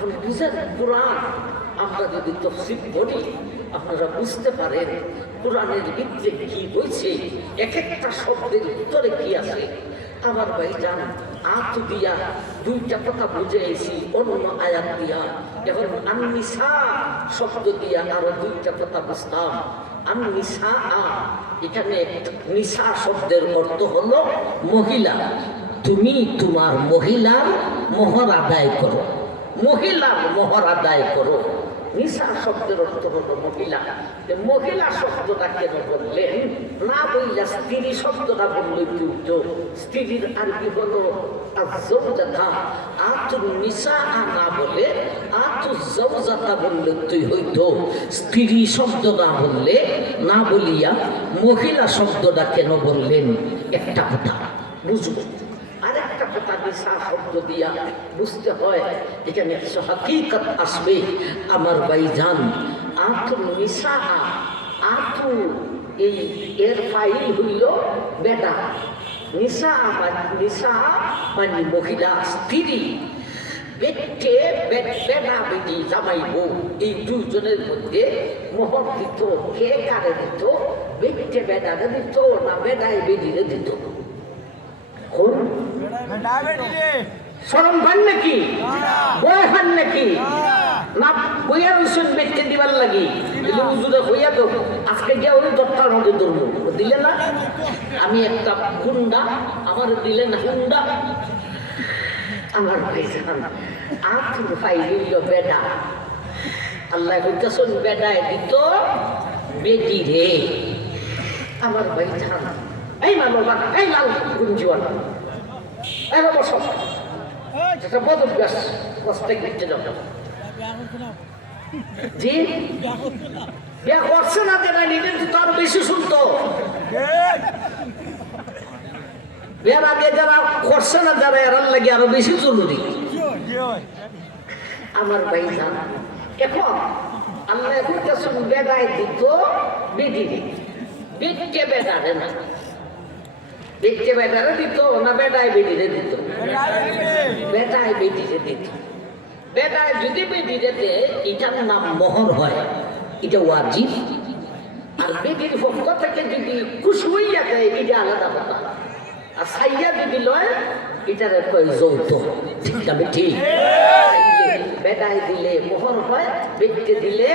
এখন বুঝেন কোরআন আমরা যদি তফসিল করি আপনারা বুঝতে পারেন কোরআনের ভিতরে কি বলছে, এক একটা শব্দের ভিতরে কি আছে। আমার ভাই জান আত দিয়া দুইটা কথা বুঝেছি অন্য আয়াত দিয়া, এখন আননিসা শব্দ দিয়া আরো দুইটা কথা বুঝতাম। আননিসা এখানে নিসা শব্দের অর্থ হলো মহিলা। তুমি তোমার মহিলার মোহর আদায় করো, মহিলার মোহর আদায় করো। নিসা শব্দের অর্থ হলো মহিলা। মহিলা শব্দটা কেন বললেন না বললে স্ত্রী শব্দটা বললে কিন্তু স্ত্রীর আরবি হলো আযওজাতা। আতুন নিসা না বলে আতু যাওজাতা বললে তুই হইতো। স্ত্রী শব্দ না বললে না বলিয়া মহিলা শব্দটা কেন বললেন একটা কথা বুঝবো। আরেকটা কথা নিসা শব্দ দিয়া বুঝতে হয়, এখানে হাকিকত আসবে। আমার ভাইজান আতু নিসা, আতু এই এর ফাইল হইল বেটা, নিসা নিসা মানে মহিলা স্ত্রী। বেটে বেটা বেটি জামাই বউ এই দুজনের মধ্যে মোহর দিত। কে কারে দিত? বেটে বেটারে দিত না বেটায় বেটিরে দিত? শরম পান নাকি? বয় খান নাকি? না বইয়া রইছেন বেটকে দিবার লাগি হুজুরে হইয়া তো আজকে গিয়া ওই দরকার আমাকে ধরবো দিলে না। আমি একটা হুন্ডা আমার দিলে না হুন্ডা। আমার ভাইজান আতুর ফাইল বেডা, আল্লাহ কইতাছেন বেডায় দিত বেটি রে। আমার ভাইজান এই মা বাবা এই লাল গুঞ্জন এই বাবা সব এটা বদল ব্যাস কষ্টে গিয়ে যাও। জি বিয়া করছে না দেনা নিজের তো আরো বেশি শুনতো। বিয়ার আগে যারা করছে না যারা এরার লাগে আরো বেশি জরুরি। আমার ভাইজান এখন আল্লাহ কইতাছেন বেডায় দিত বেটি রে। বেটকে বেটারে না, বেটকে বেটারে দিত না বেটায় বেটিরে দিত? বেটায় বেটিরে দিত। বেটায় যদি বেটিরে দেয় এটার নাম মোহর হয়, এটা ওয়াজিব। আর বেটির পক্ষ থেকে যদি খুশি হইয়া দেয় এটা আলাদা কথা। আর সাইয়া যদি লয় এটার যৌতুক। ঠিক না ঠিক? বেটায় দিলে মোহর হয়, বেটকে দিলে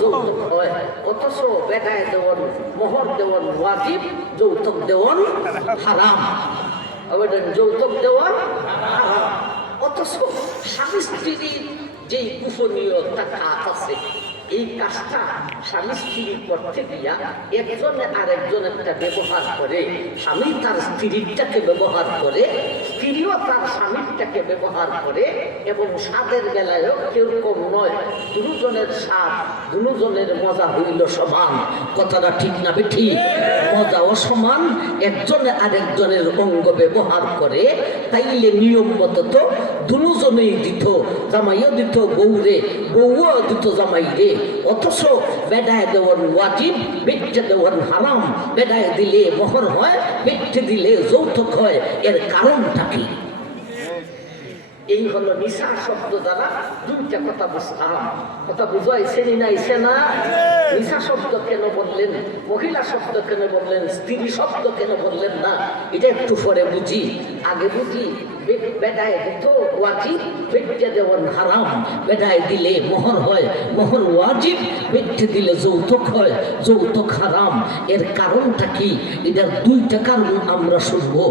যৌতুক হয়। অথচ বেটায় দেওয়ান মোহর দেওয়ান ওয়াজিব, যৌতুক দেওয়ান হারাম। যৌতুক দেওয়ান হারাম। অথচ স্বামী স্ত্রীর যে গোপনীয়তা কাজ আছে এই কাজটা স্বামী স্ত্রীর করতে গিয়া একজনে আরেকজনেরটা ব্যবহার করে। স্বামী তার স্ত্রীরটাকে ব্যবহার করে, স্ত্রীও তার স্বামীরটাকে ব্যবহার করে। এবং স্বাদের বেলায়ও কেউ কম নয়। দুজনের স্বাদ দুজনের মজা হইল সমান। কথাটা ঠিক না বেঠি? মজাও সমান। একজনে আরেকজনের অঙ্গ ব্যবহার করে তাইলে নিয়ম মতো তো দুজনেই দিত। জামাইও দিত বউরে, বউও দিত জামাই রে। অথচ বেডায় দেওয়ান ওয়াজিব, বেটে দেওয়ান হারাম। বেডায় দিলে মোহর হয়, বেটে দিলে যৌতুক হয়। এর কারণটা কি? এই হলো নিসা শব্দ দ্বারা দুইটা কথা বুঝলাম। কথা বুঝাইছে নাইছে না? নিসা শব্দ কেন বললেন, মহিলা শব্দ কেন বললেন, স্ত্রী শব্দ কেন বললেন না, এটা একটু পরে বুঝি। আগে বুঝি বেটায় দিত ওয়াজিব, বেটে দেওয়ান হারাম। বেটায় দিলে মোহর হয়, মোহর ওয়াজিব। বেটে দিলে যৌতুক হয়, যৌতুক হারাম। এর কারণটা কি? এটার দুইটা কারণ আমরা শুনবো।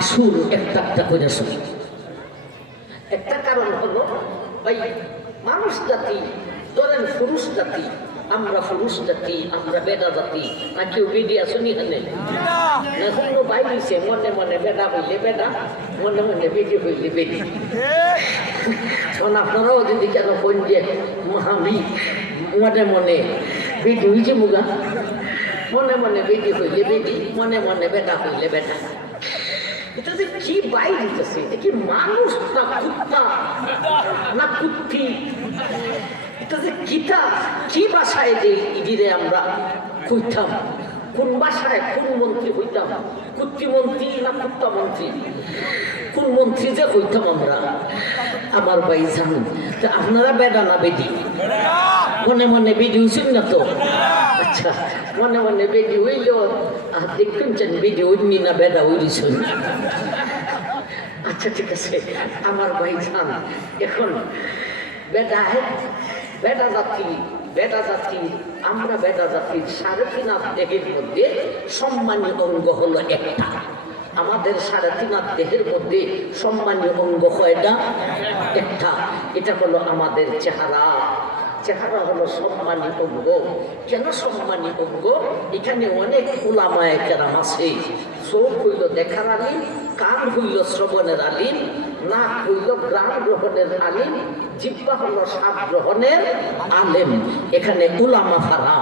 আসুন একটা একটা করে শুনি। একটা কারণ হলো ওই মানুষ জাতি, ধরেন পুরুষ জাতি, আমরা পুরুষ জাতি, আমরা বেদা জাতি। না কেউ বেদি আসুনি এখানে না? কোনো ভাই হইছে মনে মনে বেদা হইলে বেদা, মনে মনে বেদি হইলে বেদি। কারণ আপনারাও যদি কেন কোন যে আমি মনে মনে বেদি হইছে মুগা, মনে মনে বেদি হইলে বেদি, মনে মনে বেদা হইলে বেদা। এটা যে কি বাই দিতেছে, এটা কি মানুষ না কুত্তা না কুত্তি? এটা যে গীতা কি ভাষায় যে ইদিরে আমরা কইতাম কোন বাসায় কোন মন্ত্রী হইতাম, কুত্তি মন্ত্রী না কুত্তা মন্ত্রী, কোন মন্ত্রী যে হইতাম আমরা। আমার ভাই জান, আপনারা বেডা না বেডি? মনে মনে বেডি হইছেন না তো? আচ্ছা, মনে মনে বেডি হইল আর দেখুন চান বেডি হইনি না বেডা হইছেন। আচ্ছা ঠিক আছে আমার ভাই জান, এখন বেটা জাতি আমরা বেটা জাতির 3.5 হাত দেহের মধ্যে সম্মানী অঙ্গ হলো একটা। আমাদের 3.5 হাত দেহের মধ্যে সম্মানী অঙ্গ কয়টা? একটা। এটা হলো আমাদের চেহারা। চেহারা হলো সম্মানী অঙ্গ। কেন সম্মানী অঙ্গ? এখানে অনেক উলামায়ে কেরাম আছে। চোখ হইল দেখার আলিম, কান হইল শ্রবণের আলিম, নাক হইল গ্রাম গ্রহণের আলিম, জিহ্বা হলো স্বাদ গ্রহণের আলেম। এখানে উলামা ফারা।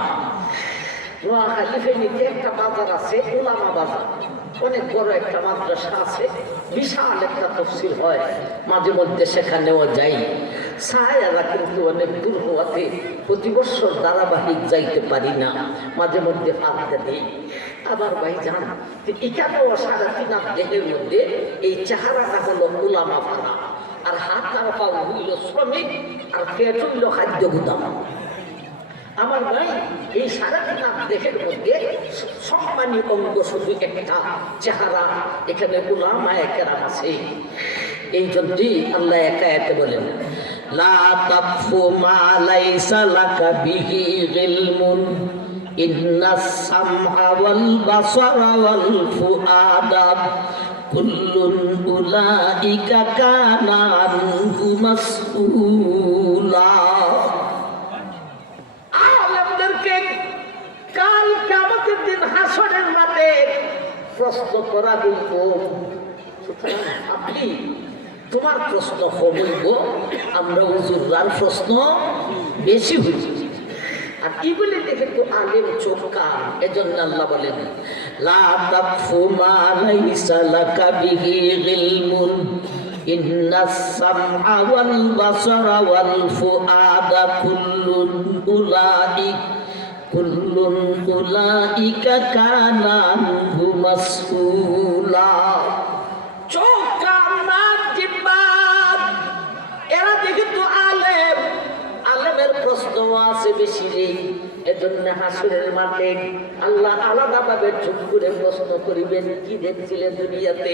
নোয়াখালী ফেনীতে একটা বাজার আছে, উলামা বাজার। অনেক বড় একটা মাদ্রাসা আছে, বিশাল একটা তফসিল হয়, মাঝে মধ্যে সেখানেও যাই। সাহায্যরা কিন্তু অনেক দূর হওয়াতে প্রতি বছর ধারাবাহিক যাইতে পারি না, মাঝে মধ্যে ফাঁকতে দিই। আবার ভাই জান, এখানেও 3.5 হাত দেহের মধ্যে এই চেহারাটা হলো উলামা ফারা, আর হাত আর পা হইল শ্রমিক, আর পেট হইল খাদ্য গুদাম। আমার ভাই, এই 3.5 হাত দেহের মধ্যে সম্মানী অঙ্গ শুধু একটা, চেহারা। এখানে উলামায়ে কেরাম আছে। এই জন্যই আল্লাহ একায়াতে বলেন, লা তাকফু মা লাইসা লাকা বিহি ইলমুন ইন্নাস সামআ ওয়াল বাসারা ওয়াল ফুআদা কুল্লুন উলাইকা কানা আনহু মাসউলা। আলেমদেরকে কাল কিয়ামতের দিন হাসরের মাঠে প্রশ্ন করা হইব। সুতরাং আপনি তোমার প্রশ্ন হইব, আমরা হুজুররার প্রশ্ন বেশি হইব। আর এগুলি দেখে তো আলেম চোখ কান। এজন্য আল্লাহ বলেন, লা তাকফু মা লাইসা লাকা বিহি ইলমুন ইন্নাস সামআ ওয়াল বাসারা ওয়াল ফুআদা কুল্লুন উলাইকা কানা আনহু মাসউলা। চোখ কান নাক জিহ্বা এরা দেখে তো আলেম। আলেমের প্রশ্ন আছে বেশি রে। এজন্য হাসরের মাঠে আল্লাহ আলাদাভাবে চুপ করে প্রশ্ন করিবেন, কি দেখছিলেন দুনিয়াতে?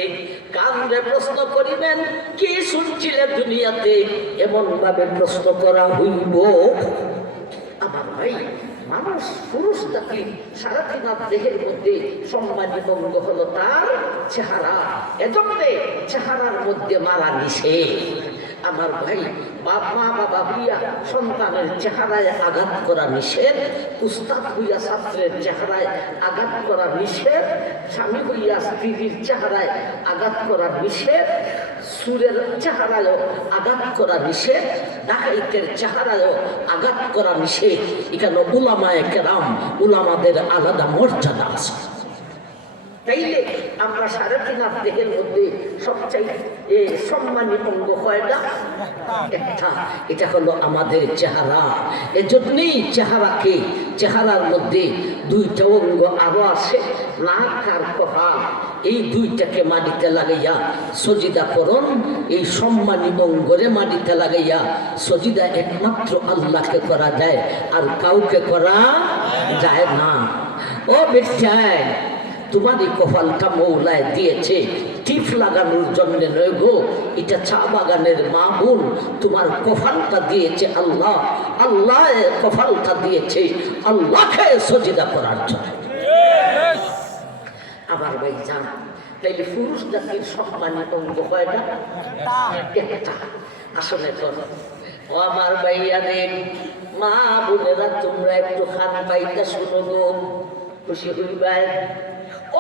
কানরে প্রশ্ন করিবেন, কি শুনছিলেন দুনিয়াতে? এমন ভাবে প্রশ্ন করা হইব। আমার ভাই, মানুষ পুরুষ জাতি 3.5 হাত দেহের মধ্যে সম্মানিত অঙ্গ হলো তার চেহারা। এজন্য চেহারার মধ্যে মারা নিষেধ। আমার ভাই, মা বাবা হইয়া সন্তানের চেহারায় আঘাত করা নিষেধ, উস্তাদ হইয়া ছাত্রের চেহারায় আঘাত করা নিষেধ, স্বামী হইয়া স্ত্রীর চেহারায় আঘাত করা নিষেধ, সুরের চেহারায়ও আঘাত করা নিষেধ, ডাকাইতের চেহারায়ও আঘাত করা নিষেধ। এখানে উলামায়ে কেরাম, উলামাদের আলাদা মর্যাদা আছে। তাইলে আমরা 3.5 হাত দেহের মধ্যে সবচাইতে সম্মানী অঙ্গ কয়টা? একটা। এটা হলো আমাদের চেহারা। এজন্যই চেহারার মধ্যে 2টা অঙ্গ আরো আছে, নাক আর কপাল। এই 2টাকে মাটিতে লাগাইয়া সজিদা করুন। এই সম্মানী অঙ্গরে মাটিতে লাগাইয়া সজিদা একমাত্র আল্লাহকে করা যায়, আর কাউকে করা যায় না। ও বেটাই, তোমার এই কপালটা মৌলায় দিয়েছে টিপ লাগানোর জন্য নয় গো, এটা চা বাগানের মা বোন। তোমার কপালটা দিয়েছে আল্লাহ, আল্লাহ কপালটা দিয়েছে আল্লাহকে সজিদা করার জন্য। আবার ভাই জান, তাইলে পুরুষ জাতির সম্মানিত অঙ্গ কয়টা? একটা। আসলে করো ও আমার ভাইয়াদের মা বোনেরা, তোমরা একটু খান পাইটা শুনো গো, খুশি হইবাই।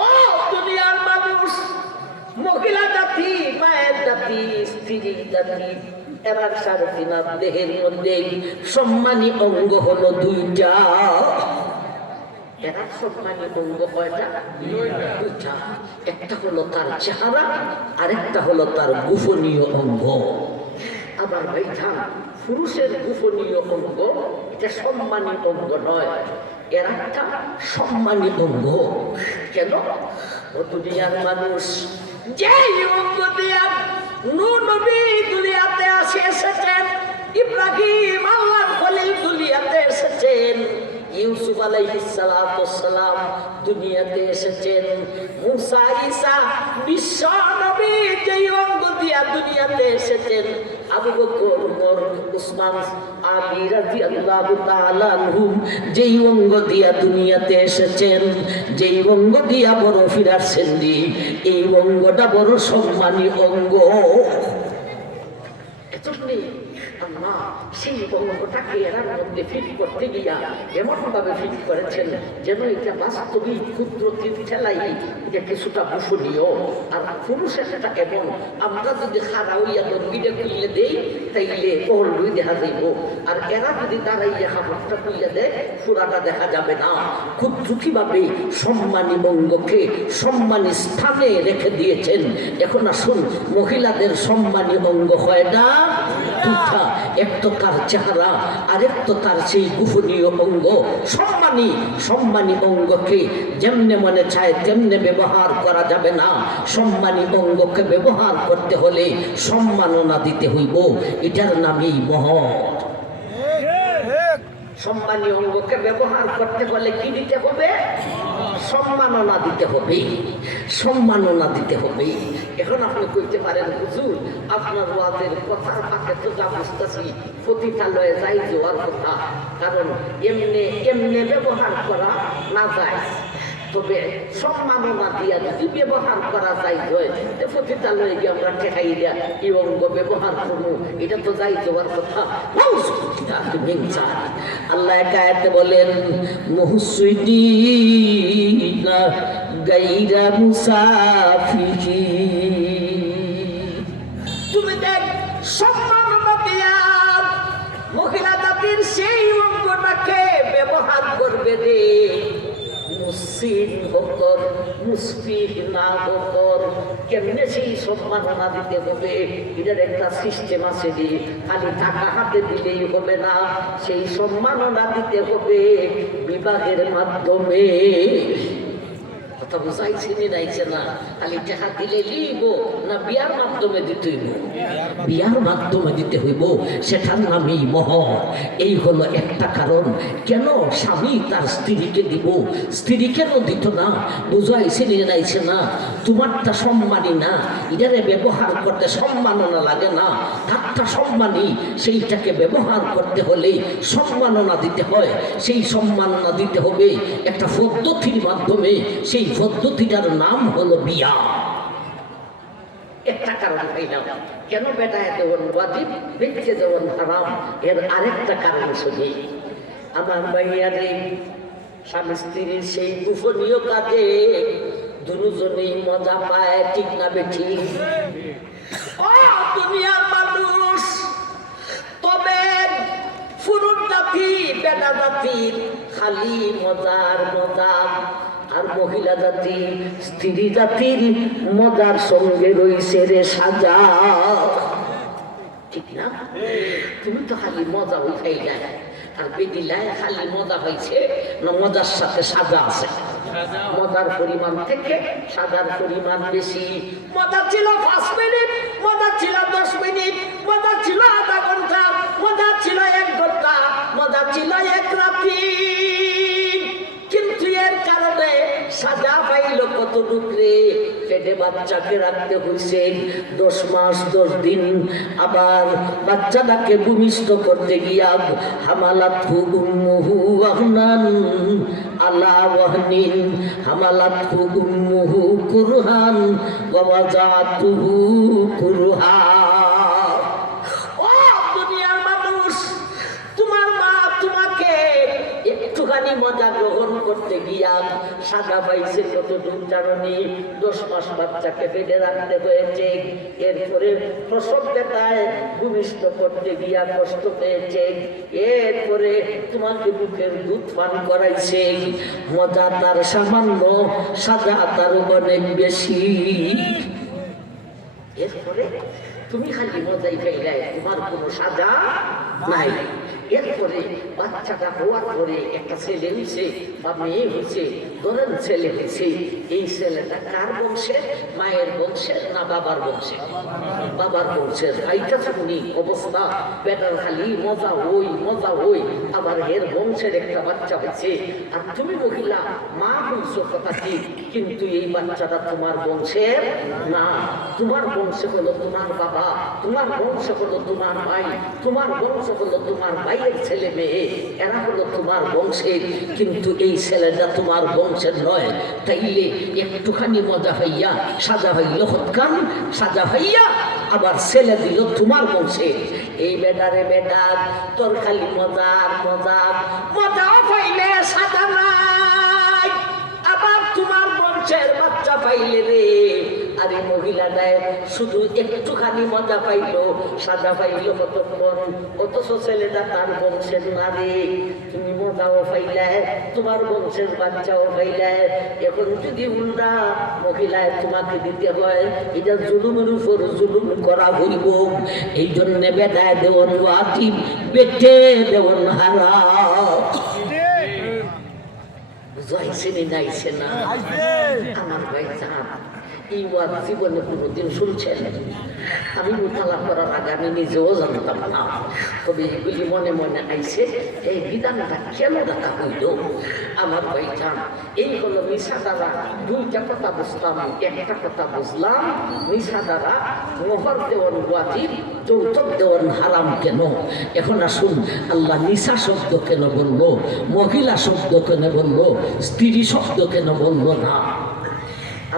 ও দুনিয়ার মানুষ, মহিলা জাতি, মায়ের জাতি, স্ত্রী জাতি, এরা 3.5 হাত দেহের মধ্যে সম্মানী অঙ্গ হলো 2টা। এরা সম্মানী অঙ্গ কয়টা? 2টা। একটা হলো তার চেহারা, আরেকটা হলো তার গোপনীয় অঙ্গ। আবার ভাইজান পুরুষের গোপনীয় অঙ্গ এটা সম্মানী অঙ্গ নয়, এর একটা সম্মানী অঙ্গ। কেন? ও দুনিয়ার মানুষ যে অঙ্গ দিয়া নূহ নবী দুনিয়াতে এসেছেন, ইব্রাহিম আল্লাহর খলিল দুনিয়াতে এসেছেন, ইউসুফ আলাইহিস সালাম দুনিয়াতে এসেছেন, মুসা ঈসা বিশ্ব নবী যেই অঙ্গ দিয়া দুনিয়াতে এসেছেন, আবু বকর ওমর উসমান আলী রাদিয়াল্লাহু তাআলা আনহুম যেই অঙ্গ দিয়া দুনিয়াতে এসেছেন, যেই অঙ্গ দিয়া বড় ফিরাচ্ছেন, এই অঙ্গটা বড় সম্মানী অঙ্গ। এজন্যই আল্লাহ সেই অঙ্গটাকে এর মধ্যে ফিট করতে গিয়া এমন ভাবে ফিট করেছেন যেন এটা বাস্তবিক ক্ষুদ্র ঠেলাই এটা কিছুটা ভূষণীয়। আর পুরুষের সেটা এমন, আমরা যদি খাড়া হইয়া দরবিটা খুললে দেই তাইলে পহলুই দেখা যাইব, আর এরা যদি দাঁড়াইয়া হাফটা খুললে দেয় পুরাটা দেখা যাবে না। খুব দ্রুতিভাবে সম্মানী অঙ্গকে সম্মানী স্থানে রেখে দিয়েছেন। এখন আসুন, মহিলাদের সম্মানী অঙ্গ হয় না দুটা, এক তো তার চেহারা, আরেক তো তার সেই গোপনীয় অঙ্গ। সম্মানী অঙ্গকে যেমনে মনে চায় তেমনে ব্যবহার করা যাবে না। সম্মানী অঙ্গকে ব্যবহার করতে হলে সম্মাননা দিতে হইব, এটার নামই মহৎ। সম্মানী অঙ্গকে ব্যবহার করতে হলে কি দিতে হবে? সম্মাননা দিতে হবে, সম্মাননা দিতে হবে। এখন আপনি কইতে পারেন হুজুর আপনার ওয়াজের কথার ফাঁকে তো যা বুঝতেছি পতিতালয়ে যাই যাওয়ার কথা, কারণ এমনে ব্যবহার করা না যায়, তবে সম্মাননা দিয়া যদি ব্যবহার করা যায় পতিতালয়ে গিয়ে আমরা ঠেকাই দিয়া এই অঙ্গ ব্যবহার করবো, এটা তো যাই যাওয়ার কথা। আল্লাহ একায়াতে বলেন মুহসিনিনা গায়রা মুসাফিরিন, তুমি দেখ সম্মাননা দিয়া মহিলা জাতির সেই অঙ্গটাকে ব্যবহার করবে রে। মুসিন হকর মুসফিহ না হকর, কেমনে সেই সম্মাননা দিতে হবে এটার একটা সিস্টেম আছে রে। খালি টাকা হাতে দিলেই হবে না, সেই সম্মাননা দিতে হবে বিবাহের মাধ্যমে। কথা বুঝাইছে নি নাইছে না? খালি টাকা দিলে দিব না, বিয়ার মাধ্যমে দিতে হইব, বিয়ার মাধ্যমে দিতে হইব, সেটার নামই মহৎ। এই হলো একটা কারণ কেন স্বামী তার স্ত্রীকে দিব। স্ত্রী কেন দিত না? বুঝাইছে নি নাইছে না? তোমারটা সম্মানী না, এটারে ব্যবহার করতে সম্মাননা লাগে না, তারটা সম্মানী, সেইটাকে ব্যবহার করতে হলে সম্মাননা দিতে হয়। সেই সম্মাননা দিতে হবে একটা পদ্ধতির মাধ্যমে, সেই পদ্ধতিটার নাম হলো বিয়া। একটা কারণ পাইলাম কেন বেটায় দেওয়ান ওয়াজিব, বেঁচে দেওয়ান হারাম। এর আরেকটা কারণ শুনি, আমার মাইয়ারে স্বামী স্ত্রীর সেই গোপনীয় কাজে দুজনেই মজা পায়, ঠিক না বেঠি? ও দুনিয়ার মানুষ, তবে পুরুষ জাতি বেটা জাতির খালি মজার মজা, আর মহিলা জাতি স্ত্রী জাতির মজার সঙ্গে রয়েছে রে সাজা, ঠিক না? তুমি তো খালি মজা উঠাই যায়, আর বেদিলায় খালি মজা হয়েছে না, মজার সাথে সাজা আছে। মজার পরিমাণ থেকে সাজার পরিমাণ বেশি। মজা ছিল 5 মিনিট, মজা ছিল 10 মিনিট, মজা ছিল আধা ঘন্টা, মজা ছিল 1 ঘন্টা, মজা ছিল 1 রাতি, কিন্তু এর কারণে সাজা পাইল কত টুকরে। পেটে বাচ্চাকে রাখতে হয়েছে 10 মাস 10 দিন, আবার বাচ্চাটাকে ভূমিষ্ঠ করতে গিয়া হামালাতহু উম্মুহু ওয়াহনান আলা ওয়াহনিন হামালাতহু উম্মুহু কুরহান ওয়া ওয়াযাতুহু কুরহা। ও দুনিয়ার মানুষ, তোমার মা তোমাকে একটুখানি মজা গ্রহণ করতে গিয়া সাজা পাইছে কত দুর্জারণী। 10 মাস বাচ্চাকে পেটে রাখতে হয়েছে, এরপরে প্রসব ব্যথায় ভূমিষ্ঠ করতে গিয়া কষ্ট পেয়েছে, এরপরে তোমাকে বুকের দুধ পান করাইছে। মজা তার সামান্য, সাজা তার অনেক বেশি। এরপরে তুমি খালি মজাই খাইলে, তোমার কোনো সাজা নাই। এরপরে বাচ্চাটা হওয়ার পরে একটা ছেলে হয়েছে বা মেয়ে হয়েছে, ধরেন ছেলে হয়েছে, এই ছেলেটা কার বংশের? মায়ের বংশের না বাবার বংশের? বাবার বংশের। এইটা শুনি অবস্থা, বেটার খালি মজা হই, আবার এর বংশের একটা বাচ্চা হয়েছে, আর তুমি মহিলা মা বলছো কথা ঠিক, কিন্তু এই বাচ্চাটা তোমার বংশের না। তোমার বংশ হলো তোমার বাবা, তোমার বংশ হলো তোমার ভাই, তোমার বংশ হলো তোমার ভাইয়ের ছেলে মেয়ে, এরা হলো তোমার বংশের, কিন্তু এই ছেলেটা তোমার বংশের নয়। তাইলে একটুখানি মজা হইয়া সাজা হইল হৎকান, সাজা হইয়া আবার ছেলে দিল তোমার বংশে। এই বেডারে বেডা, তোর খালি মজার মজাও পাইলে সাজা নাই, আবার তোমার বংশের বাচ্চা পাইলে রে। আরে মহিলাটায় শুধু একটুখানি মজা পাইল, সাজা পাইল কতক্ষণ, অথচ ছেলেটা তার বংশের না রে। তুমি মজাও পাইলে, তোমার বংশের বাচ্চাও পাইলে, এখন যদি উল্টা মহিলায় তোমাকে দিতে হয়, এটা জুলুমের উপর জুলুম করা হইব। এই জন্য বেটায় দেওয়ান ওয়াজিব, বেটে দেওয়ান হারাম। বুঝাইছে নি নাইছে না? আমার ভাই জান, এই ওয়াজ জীবনে কোনোদিন শুনছেন? আমি মোতালা করার আগে আমি নিজেও জানতাম না, তবে এগুলি মনে মনে আইছে, এই বিধানটা কেন দেখা হইল। আমার ভাই জান, এই হলো নিশা দ্বারা দুইটা কথা বুঝলাম, একটা কথা বুঝলাম, নিশা দ্বারা মোহর দেওয়ান ওয়াজিব, যৌতুক দেওয়ান হারাম কেন। এখন আসুন, আল্লাহ নিশা শব্দ কেন বললো, মহিলা শব্দ কেন বললো, স্ত্রী শব্দ কেন বললো না?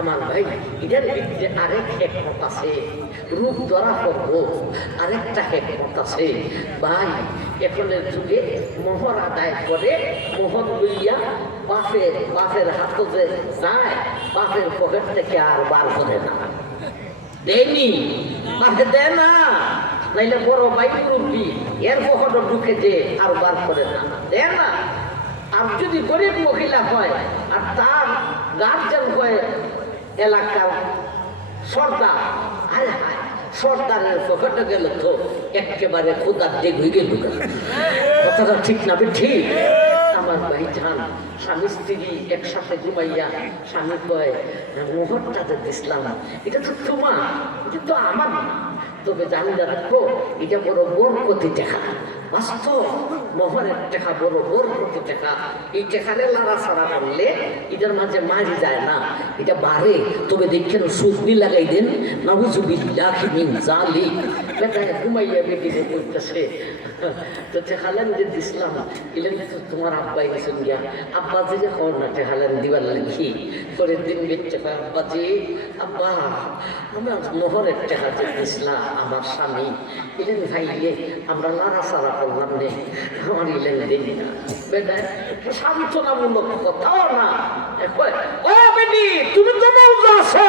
আমার ভাই, এটার ভিতরে আরেক একমত আছে, রূপ ধরা করবো আরেকটা একমত আছে। ভাই, এখনের যুগে মোহর আদায় করে, মোহর লইয়া বাপের হাতে যে যায়, বাপের পকেট থেকে আর বার করে না, দেয়নি, বাপে দেয় না, নাইলে বড় ভাই মুরব্বী এর পকেটও ঢুকে যে আর বার করে না, দেয় না। আর যদি গরিব মহিলা হয় আর তার গার্জেন হয় এলাকার সর্দার, হায় হায়, সর্দারের পকেটে গেল তো একেবারে খোদার দিক হয়ে গেল। কথাটা ঠিক না? ঠিক। আমার ভাই জান, স্বামী স্ত্রী একসাথে ঘুমাইয়া স্বামী কয়, মোহরটা যে দিসলাম এটা তো তোমার, এটা তো আমার না, তবে জানি রাখবো এটা বড় বরকতি টাকা। বাস্তব মোহরের টাকা বড় বরকতি টাকা। এই টাকারে লাড়াছাড়া করলে এটার মাঝে মারি যায় না, এটা বাড়ে। তবে দেখেন সুদ নি লাগাই দেন, নাউযুবিল্লাহি মিন যালিক। বেটা ঘুমাইয়া বেদিনে করতেছে, তো টেকালেন যে দিসলাম, এলেন তো তোমার আব্বাই গেছেন গিয়া, আব্বা যে কর না টেকালেন দিবার লাগি। পরের দিন বেচতে পায়, আব্বাজি, আব্বা আমার মোহরের টাকা যে দিসলাম আমার স্বামী, এলেন ভাইয়ে আমরা লাড়াছাড়া করলাম রে, আমার এলেন দেনি না। বেটা সান্ত্বনামূলক কথাও না, ও বেটি তুমি তো মৌজা আছো,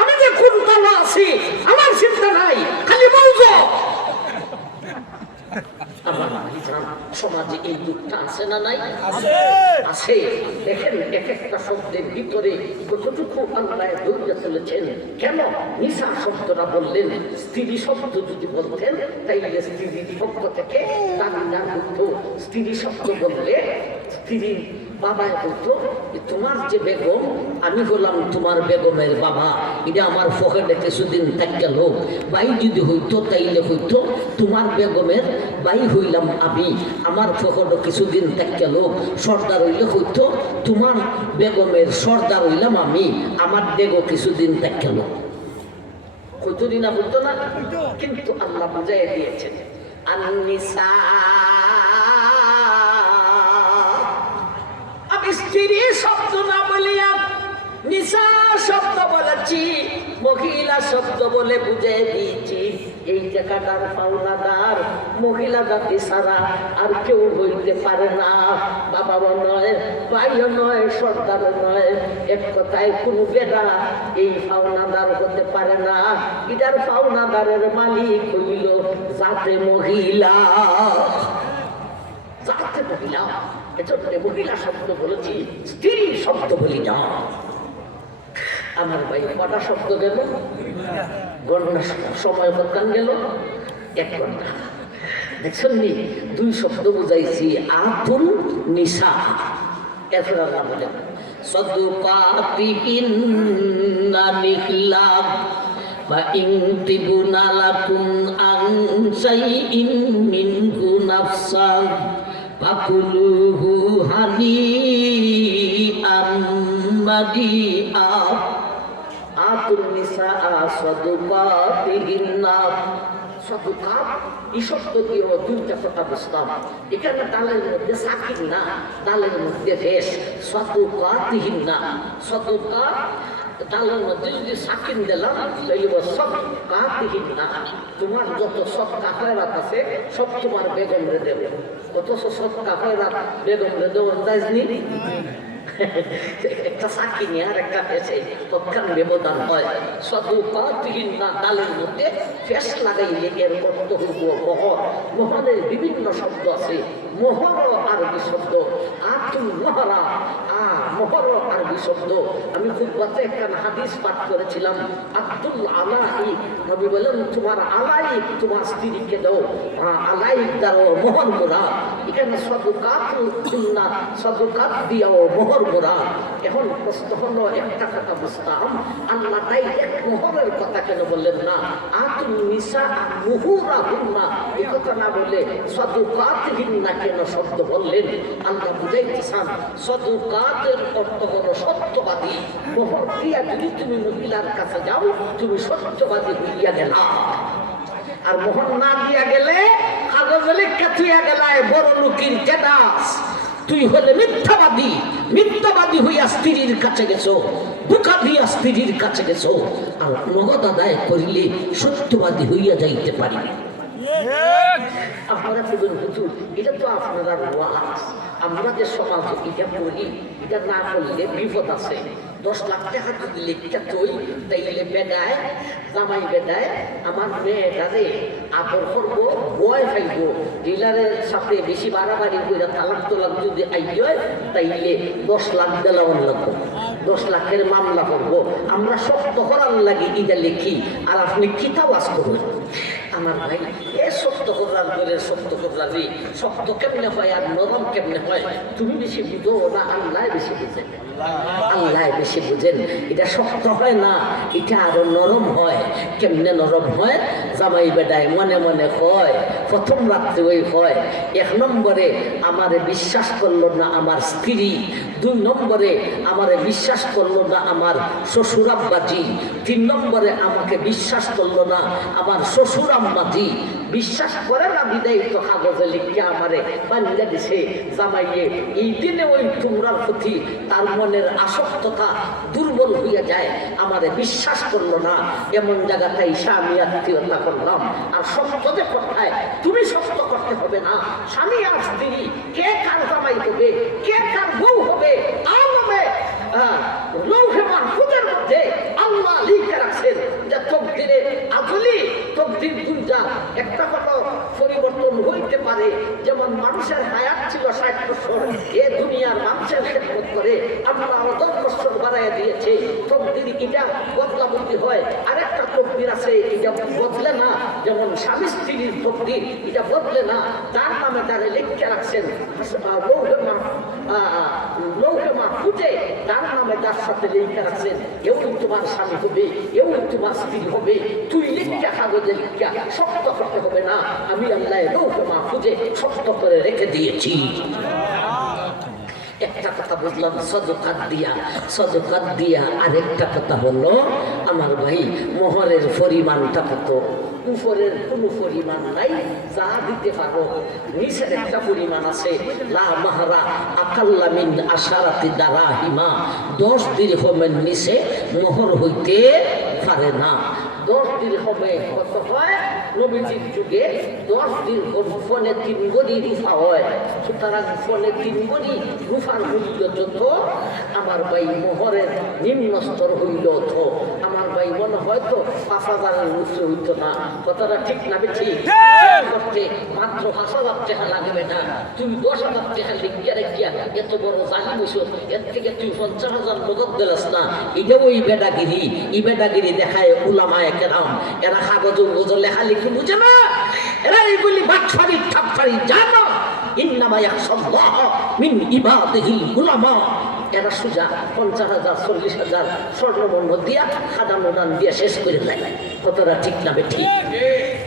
আমি যে কুন্তলা আছি, আমার চিন্তা নাই, খালি মৌজা। আমার সমাজে এই দুঃখটা আছে না নাই? আছে। দেখেন এক একটা শব্দের ভিতরে কতটুকু আল্লাহ ধৈর্য চলেছেন। কেন নিশা শব্দটা বললেন? স্ত্রী শব্দ যদি বলতেন তাইলে স্ত্রীর পক্ষ থেকে দাবিদার হতো। স্ত্রী শব্দ বললে স্ত্রীর বাবা বলতো, তোমার যে বেগম, আমি হলাম তোমার বেগমের বাবা, এটা আমার পকেটে কিছুদিন থাকা লোক। ভাই যদি হইতো তাইলে হইতো তোমার বেগমের ভাই হইলাম আমি, আমার পকেটে কিছুদিন থাকা লোক। সর্দার হইলে হইতো তোমার বেগমের সর্দার হইলাম আমি, আমার বেগও কিছুদিন থাকা লোক। হইতো না? হইতো না? কিন্তু আল্লাহ বুঝাই দিয়েছেন, আন-নিসা, স্ত্রী শব্দ না বলিয়া নিশা শব্দ বলেছি, মহিলা শব্দ বলে বুঝে দিয়েছি। এই জায়গাটার পাওনাদার মহিলা জাতি ছাড়া আর কেউ হইতে পারে না। বাবাও নয়, ভাইও নয়, সর্দারও নয়, এক কথায় কোনো বেটা এই পাওনাদার হতে পারে না। এটার পাওনাদারের মালিক হইল জাতে মহিলা, জাতে মহিলা। এজন্য মহিলা শব্দ বলেছি, স্ত্রী শব্দ বলি না। আমার ভাই কটা শব্দ গেল? গণনা সময় কতক্ষণ গেল? 1 ঘন্টা। দেখছেন নি, 2 শব্দ বুঝাইছি, আতুন নিসা। এরপর আল্লাহ বলেন সাদুকাতিহিন্না নিখলাব বা ইন তিবুনা লাকুম আন শাইইন মিনহু নাফসান ফাকুলুহু হানিআম মারিআ। আতুন নিসা সাদুকাতিহিন্না। সাদুকাত এই শব্দ দিয়েও 2টা কথা বুঝতাম। এখানে তালের মধ্যে সাকিন না, তালের মধ্যে ফেস। সাদুকাতিহিন্না, সাদুকাত তালের মধ্যে যদি সাকিন দিলাম তাহলে সাদুকাতিহিন্না, তোমার যত সদকা খয়রাত আছে সব তোমার বেগমরে দেব। অথচ সদকা খয়রাত বেগমরে দেব যায়নি। একটা সাকি নিয়ে আর একটা ফেসে তৎক্ষণ ব্যবধান হয়। সাদুকাতিহিন্না তালের মধ্যে ফেস লাগাইলে এর অর্থ হইব মোহর। মোহরের বিভিন্ন শব্দ আছে। মোহর আরবি শব্দ, আতুল মোহরা মোহর আরবি শব্দ। আমি খুতবাতে একটা হাদিস পাঠ করেছিলাম, আব্দুল আলাই নবী বলেন তোমার আলাই তোমার স্ত্রীকে দাও, আলাই দাও মোহর মুরাদ। এখানে সাদুকাতিহিন্না সাদুকাত দিয়াও মোহর মুরাদ। এখন প্রশ্ন হলো, একটা কথা বুঝতাম, আল্লাহ তাই এক মোহরের কথা কেন বললেন না আতুন নিসা মুহুরাহুন্না? এই কথা না বলে সাদুকাতিহিন্না কেন শব্দ বললেন? আল্লাহ বুঝাইতে চান সাদুকাতের অর্থ হলো সত্যবাদী। মোহর দিয়া যদি তুমি মহিলার কাছে যাও তুমি সত্যবাদী হইয়া গেলা। আর মোহর না দিয়া গেলে কাগজে লিখে থুইয়া গেলায় বড় লোকের জেদাস। তুই হলে মিথ্যাবাদী, মিথ্যাবাদী হইয়া স্ত্রীর কাছে গেছো, ধোঁকা দিয়া স্ত্রীর কাছে গেছো। আর নগদ আদায় করিলে সত্যবাদী হইয়া যাইতে পারি। আপনারা বলবেন হুজুর এটা তো আপনারা ওয়াজ, আমরা যে সমাজ এটা করি, এটা না করলে বিপদ আছে। 10 লাখ টাকা যদি লেখা তৈ তাইলে বেদায় জামাই বেদায় আমার মেয়েটারে আদর করবো, বয় খাইব। ডিলারের সাথে বেশি বাড়াবাড়ি করে তালাক তোলাক যদি আইতে হয় তাইলে 10 লাখ দেওয়ার লাগবো, 10 লাখের মামলা করবো। আমরা শক্ত করার লাগে এটা লিখি, আর আপনি কিতাবাজ করবেন। আমার ভাই এ শক্ত করার করে শক্ত করারি শক্ত কেমনে হয় আর নরম কেমনে হয় তুমি বেশি বুঝো না আল্লাহ বেশি বুঝেন? আল্লাহ বেশি বুঝেন। এটা শক্ত হয় না, এটা আরো নরম হয়। কেমনে নরম হয়? জামাই বেডায় মনে মনে কয়, প্রথম রাত্রে ওই হয় 1 নম্বরে আমারে বিশ্বাস করলো না আমার স্ত্রী, 2 নম্বরে আমারে বিশ্বাস করলো না আমার শ্বশুর আব্বাজি, 3 নম্বরে আমাকে বিশ্বাস করলো না আমার শ্বশুর আম্মাজি। বিশ্বাস করে না বিদায় তো কাগজে লিখে আমারে বান্ধা দিছে জামাইয়ে। এই দিনে ওই তোমরার প্রতি তার মনের আসক্ততা দুর্বল হইয়া যায়, আমারে বিশ্বাস করলো না। এমন জায়গাটাই স্বামী আত্মীয়তা করলাম। আর সত্য যে কথায় তুমি সত্য করতে হবে না। স্বামী আর স্ত্রী কে কার জামাই হবে, কে কার বউ হবে, আলমে লৌহে মাহফুজের মধ্যে আল্লাহ লিখে রাখছেন যে তকদিরে আজলি তকদির দুইটা। একটা কথা পরিবর্তন হইতে পারে, যেমন মানুষের হায়াত ছিল 60 বছর, এ দুনিয়ার মানুষের খেদমত করে আল্লাহ 10 বছর বাড়াইয়া দিয়েছে। তকদির এটা বদলা বদলি হয়। আর একটা তকদির আছে এটা বদলে না, যেমন স্বামী স্ত্রীর তকদির এটা বদলে না। তার নামে তারা লিখে রাখছেন লৌহে মাহফুজে, তার নামে তার সাথে লিখে রাখছেন এও তোমার স্বামী হবে, এও তোমার স্ত্রী হবে। তুই লিখা কাগজে লিখা শক্ত করতে হবে না, আমি আল্লাহ লৌহে মাহফুজে শক্ত করে রেখে দিয়েছি। একটা কথা বুঝলাম সদকাত দিয়া, সদকাত দিয়া। আরেকটা কথা হলো আমার ভাই মোহরের পরিমাণটা কত? উপরের কোনো পরিমাণ নাই, যা দিতে পারো। নিচের একটা পরিমাণ আছে, লা মাহরা আকাল্লা মিন আশারাতি দারাহিমা, 10 দিরহমের নিচে মোহর হইতে পারে না। 10 দিরহমে কত হয়? নবীজির যুগে 10 দিরহম ফোনে 3 গড়ি রূপা হয়। সুতরাং ফোনে 3 গড়ি রূপার মূল্য যত, আমার ভাই মোহরের নিম্ন স্তর হইল তো আমার ভাই মনে হয়তো 5,000-এর উচ্চ হইতো না। কথাটা ঠিক না? ঠিক। করতে মাত্র 5,000 টাকা লাগবে না, তুমি 10,000 টাকা লিখিয়া রেখিয়া এত বড় জালিম হইছো, এর থেকে তুই 50,000 নগদ দিলাস না। এটা ওই বেদাগিরি, এই বেদাগিরি দেখায় উলামায়ে কেরাম। এরা কাগজ লেখালেখি বুঝে না, এরা এইগুলি বাটফারি ঠাপফারি জানো। ইন্নামা ইয়াখশাল্লাহ মিন ইবাদিহিল উলামা। এরা সুজা 50,000 40,000 স্বর্ণবর্ণ দিয়া খাদানো দান দিয়া শেষ করে দেয়। কতটা ঠিক না ঠিক?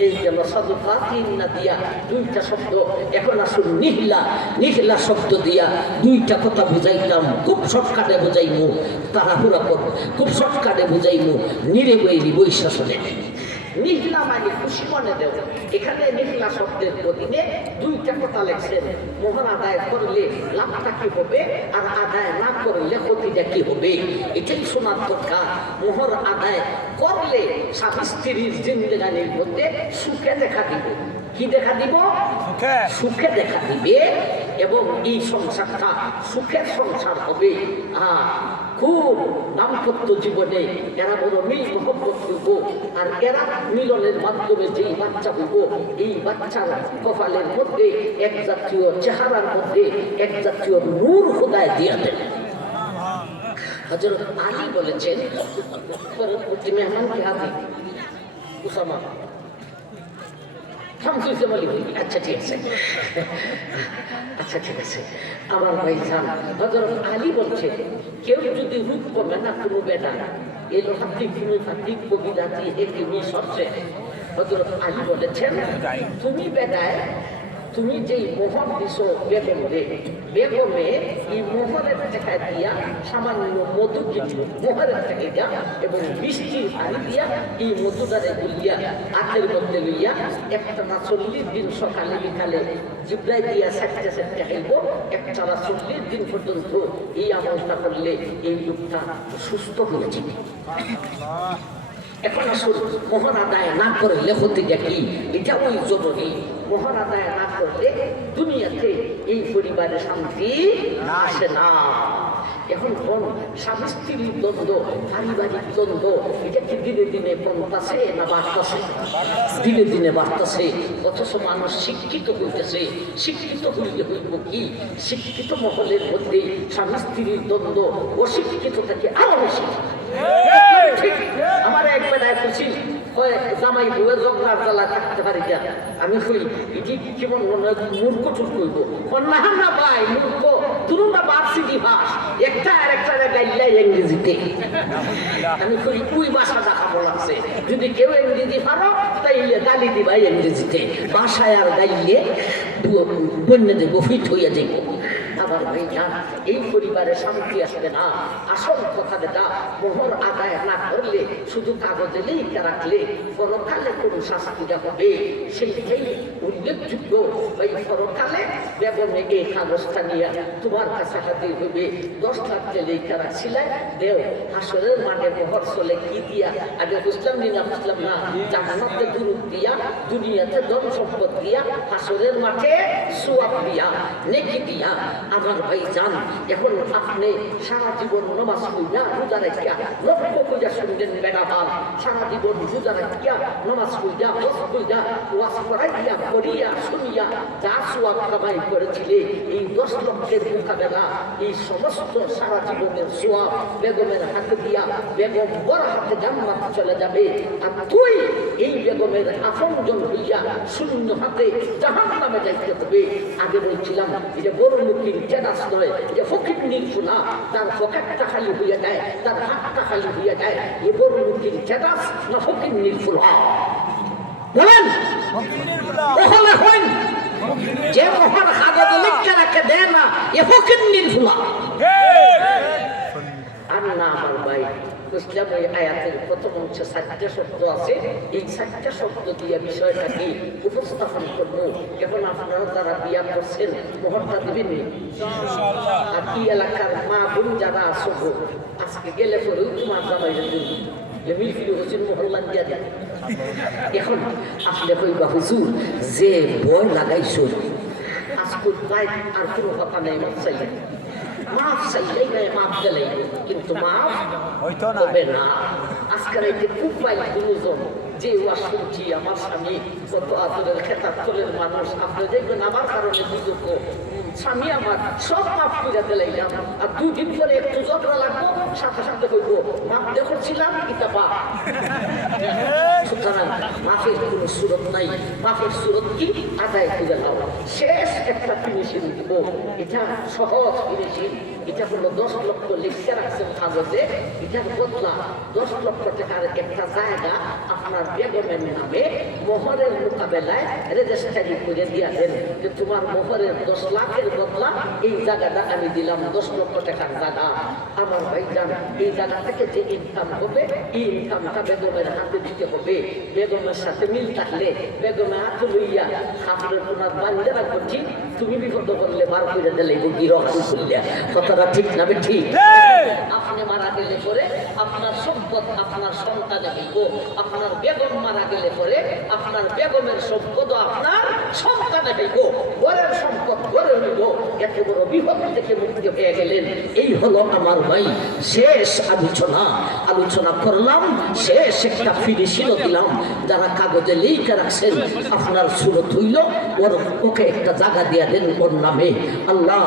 এই গেল সাদুকাতিন না দিয়া দুইটা শব্দ। এখন আসুন নিহলা, নিহলা শব্দ দিয়া দুইটা কথা বুঝাইতাম, খুব শর্টকাটে বুঝাইমু, তাড়াহুড়া করব, খুব শর্টকাটে বুঝাইমু, নিরে বৈরি বৈশাসনে। নিহলা মানে খুশি মনে দেব। এখানে নিহলা শব্দের অধীনে দুইটা কথা লেখছেন। মোহর আদায় করলে লাভটা কি হবে, আর আদায় না করলে ক্ষতিটা কি হবে, এটাই শোনার দরকার। মোহর আদায় করলে স্বামী স্ত্রীর জিন্দেগানির মধ্যে সুখে দেখা দিব। কি দেখা দিব? সুখে দেখা দিবে, এবং এই সংসারটা সুখের সংসার হবে। খুব দাম্পত্য জীবনে এরা বড় মিল মহব্বত করব, আর এরা মিলনের মাধ্যমে যেই বাচ্চা হইব, এই বাচ্চার কপালের মধ্যে এক জাতীয় চেহারার মধ্যে এক জাতীয় নূর খোদায় দিয়া দেন। হযরত আলী বলেছেন, পরবর্তী মেহমানকে হাজির উসামা। আচ্ছা ঠিক আছে, আচ্ছা ঠিক আছে। আমার ভাই জান হযরত আলী বলছে, কেউ যদি রূপ কমে না কোনো বেটা এলো হাতিক হাতিক কবিরাজি হেকিমি সবচে। হযরত আলী বলেছেন, তুমি বেটায় তুমি যেই মোহর দিছো বেগমে, বেগমে এই মোহরের টাকা দিয়া সামান্য মধু কিছু মোহরের টাকা দিয়া এবং বৃষ্টির পানি দিয়া এই মধুদারে গুলিয়া হাতের মধ্যে লইয়া একটা না 40 দিন সকালে বিকালে জিব্রাইল দিয়া সাথে সাথে খাইব। একটা না 40 দিন পর্যন্ত এই আমলটা করলে এই লোকটা সুস্থ হয়ে যাবে। এখন আসুন, মোহর আদায় না করলে ক্ষতিটা কি, এটা ওই জরুরি। মোহর আদায় না করলে দুনিয়াতে এই পরিবারে শান্তি আসে না। এখন কোন স্বামী স্ত্রীর দ্বন্দ্ব, পারিবারিক দ্বন্দ্ব, এটা কি দিনে দিনে কমতাছে না বাড়তাছে? দিনে দিনে বাড়তাছে। অথচ মানুষ শিক্ষিত হইতেছে। শিক্ষিত হইলে হইব কি, শিক্ষিত মহলের মধ্যে স্বামী স্ত্রীর দ্বন্দ্ব অশিক্ষিত থেকে আরো বেশি। ঠিক আমার একবার খুশি জামাই বউয়ে জগলার জ্বালা থাকতে পারি না। আমি কই এটি কেমন মূর্খ টুক করব না না ভাই, মূর্খ দুটা বার্ষিকী ভাষ, একটা আর একটা গাইলাই ইংরেজিতে। আমি কই ওই ভাষাটা খাবো লাগছে। যদি কেউ ইংরেজি পারো তাইলে গালি দিবা ইংরেজিতে, ভাষায় আর গাইলে বন্য দেবো, ফিট হইয়া যাইব। আমার ভাই জান, এই পরিবারে শান্তি আসবে না। আসল কথা যেটা, মোহর আদায় না করলে শুধু কাগজে লেখা রাখলে পরকালে কোন শাস্তিটা হবে সেইটাই উল্লেখযোগ্য। ওই পরকালে বেগমে এই কাগজটা নিয়ে তোমার কাছে হাজির হবে। 10 লাখ লেখা রাখছিলে দেও, হাসরের মাঠে মোহর চলে কি দিয়া, আগে বুঝলাম না বুঝলাম না, জান্নাতে দুরূপ দিয়া, দুনিয়াতে ধন সম্পদ দিয়া, হাসরের মাঠে সোয়াব দিয়া, নেকি দিয়া। আমার ভাই জান, এখন আপনি সারা জীবন নামাজ পড়িয়া রোজা রাখিয়া লক্ষ পূজা শুনলেন বেড়া ভাল, সারা জীবন রোজা রাখিয়া নামাজ পড়িয়া হজ পড়িয়া ওয়াজ করাইয়া পড়িয়া শুনিয়া যা সোয়াব কামাই করেছিলে, এই 10 লক্ষের মোকাবেলা এই সমস্ত সারা জীবনের সোয়াব বেগমের হাতে দিয়া বেগম বড় হাতে জান্নাত চলে যাবে। আর তুই এই বেগমের আপনজন হইয়া শূন্য হাতে জাহান্নামে যাইতে হবে। আগে বলছিলাম এটা বড় মুখির জেনাস নয়, যে ফকির নির্ফুলা, তার পকেটটা খালি হইয়া যায়, তার হাতটা খালি হইয়া যায়। এ বড় মুখির জেনাস না ফকির নির্ফুলা? বলেন ওখানে হইন যে মোহর কাগজ লিখে রাখে দেয় না, এ ফকির নির্ফুলা। আর না আমার ভাই, বুঝলাম ওই আয়াতের প্রথম অংশে 4টা শব্দ আছে। এই 4টা শব্দ দিয়ে বিষয়টাকে উপস্থাপন করবো। এখন আপনারা যারা বিয়া করছেন মোহরটা দিবেন, আর কি এলাকার মা বোন যারা আসো আজকে গেলে পরে তোমার জামাইয়ের জন্য মিলফিল হোসেন মোহল্লা দিয়া দেন। এখন আসলে কইবা হুজুর যে বয় লাগাইছো আজকুর প্রায় আর কোনো কথা নেই, মাপ চাইলে মাফ চাইলেই নাই, মাপ গেলেই, কিন্তু মাফ হবে না। আজকাল এই যে খুব পাই দুজন যে ওয়াজ শুনছি আমার স্বামী কত আদরের খেতাব তোলের মানুষ, আপনি দেখবেন আমার কারণে বিযোগ্য স্বামী আমার সব মাফ করে দিলাম, আর 2 দিন পরে একটু ঝগড়া লাগবো, সাথে সাথে বলবো মাফ দেখছিলাম এটা বাপ। সুতরাং মাফের কোনো সুরত নাই, মাফের সুরত কি আদায় করে নাও। শেষ একটা ফিনিশিং দিব, এটা সহজ ফিনিশিং। এটা হলো 10 লক্ষ লিখে রাখছেন কাগজে, এটার বদলা 10 লক্ষ টাকার একটা জায়গা আপনার বেগমের নামে মোহরের মোকাবেলায় রেজিস্ট্রি করে দিয়া দেন যে তোমার মোহরের 10 লাখের বদলা এই জায়গাটা আমি দিলাম 10 লক্ষ টাকার জায়গা। আমার ভাইজান এই জায়গা থেকে যে ইনকাম হবে এই ইনকামটা বেগমের হাতে দিতে হবে। বেগমের সাথে মিল থাকলে বেগমের হাতে লইয়া আপনার ওনার বাড়িতে রাখবো, ঠিক তুমি বিপদ করলে বার করে দিলে গিরহানি করলে, কথাটা ঠিক না ঠিক? আপনি মারা গেলে পরে আপনার সম্পদ আপনার সন্তানে হইব, আপনার বেগম মারা গেলে পরে আপনার বেগমের সম্পদ আপনার সন্তানে হইব, ঘরের সম্পদ ঘরে হইব। এত বড় বিপদ থেকে মুক্তি হয়ে গেলেন। এই হলো আমার ভাই শেষ আলোচনা করলাম, শেষ একটা ফিনিশিংও দিলাম। যারা কাগজে লিখে রাখছেন আপনার সুরত হইল, ওকে একটা জায়গা দিয়া দেন ওর নামে। আল্লাহ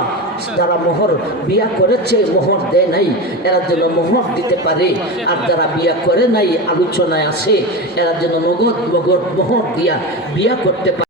যারা মোহর বিয়া করেছে মোহর দেয় নাই, এরা যেন মোহর দিতে পারে, আর যারা বিয়া করে নাই আলোচনায় আছে এরা যেন নগদ মোহর দিয়া বিয়া করতে পারে।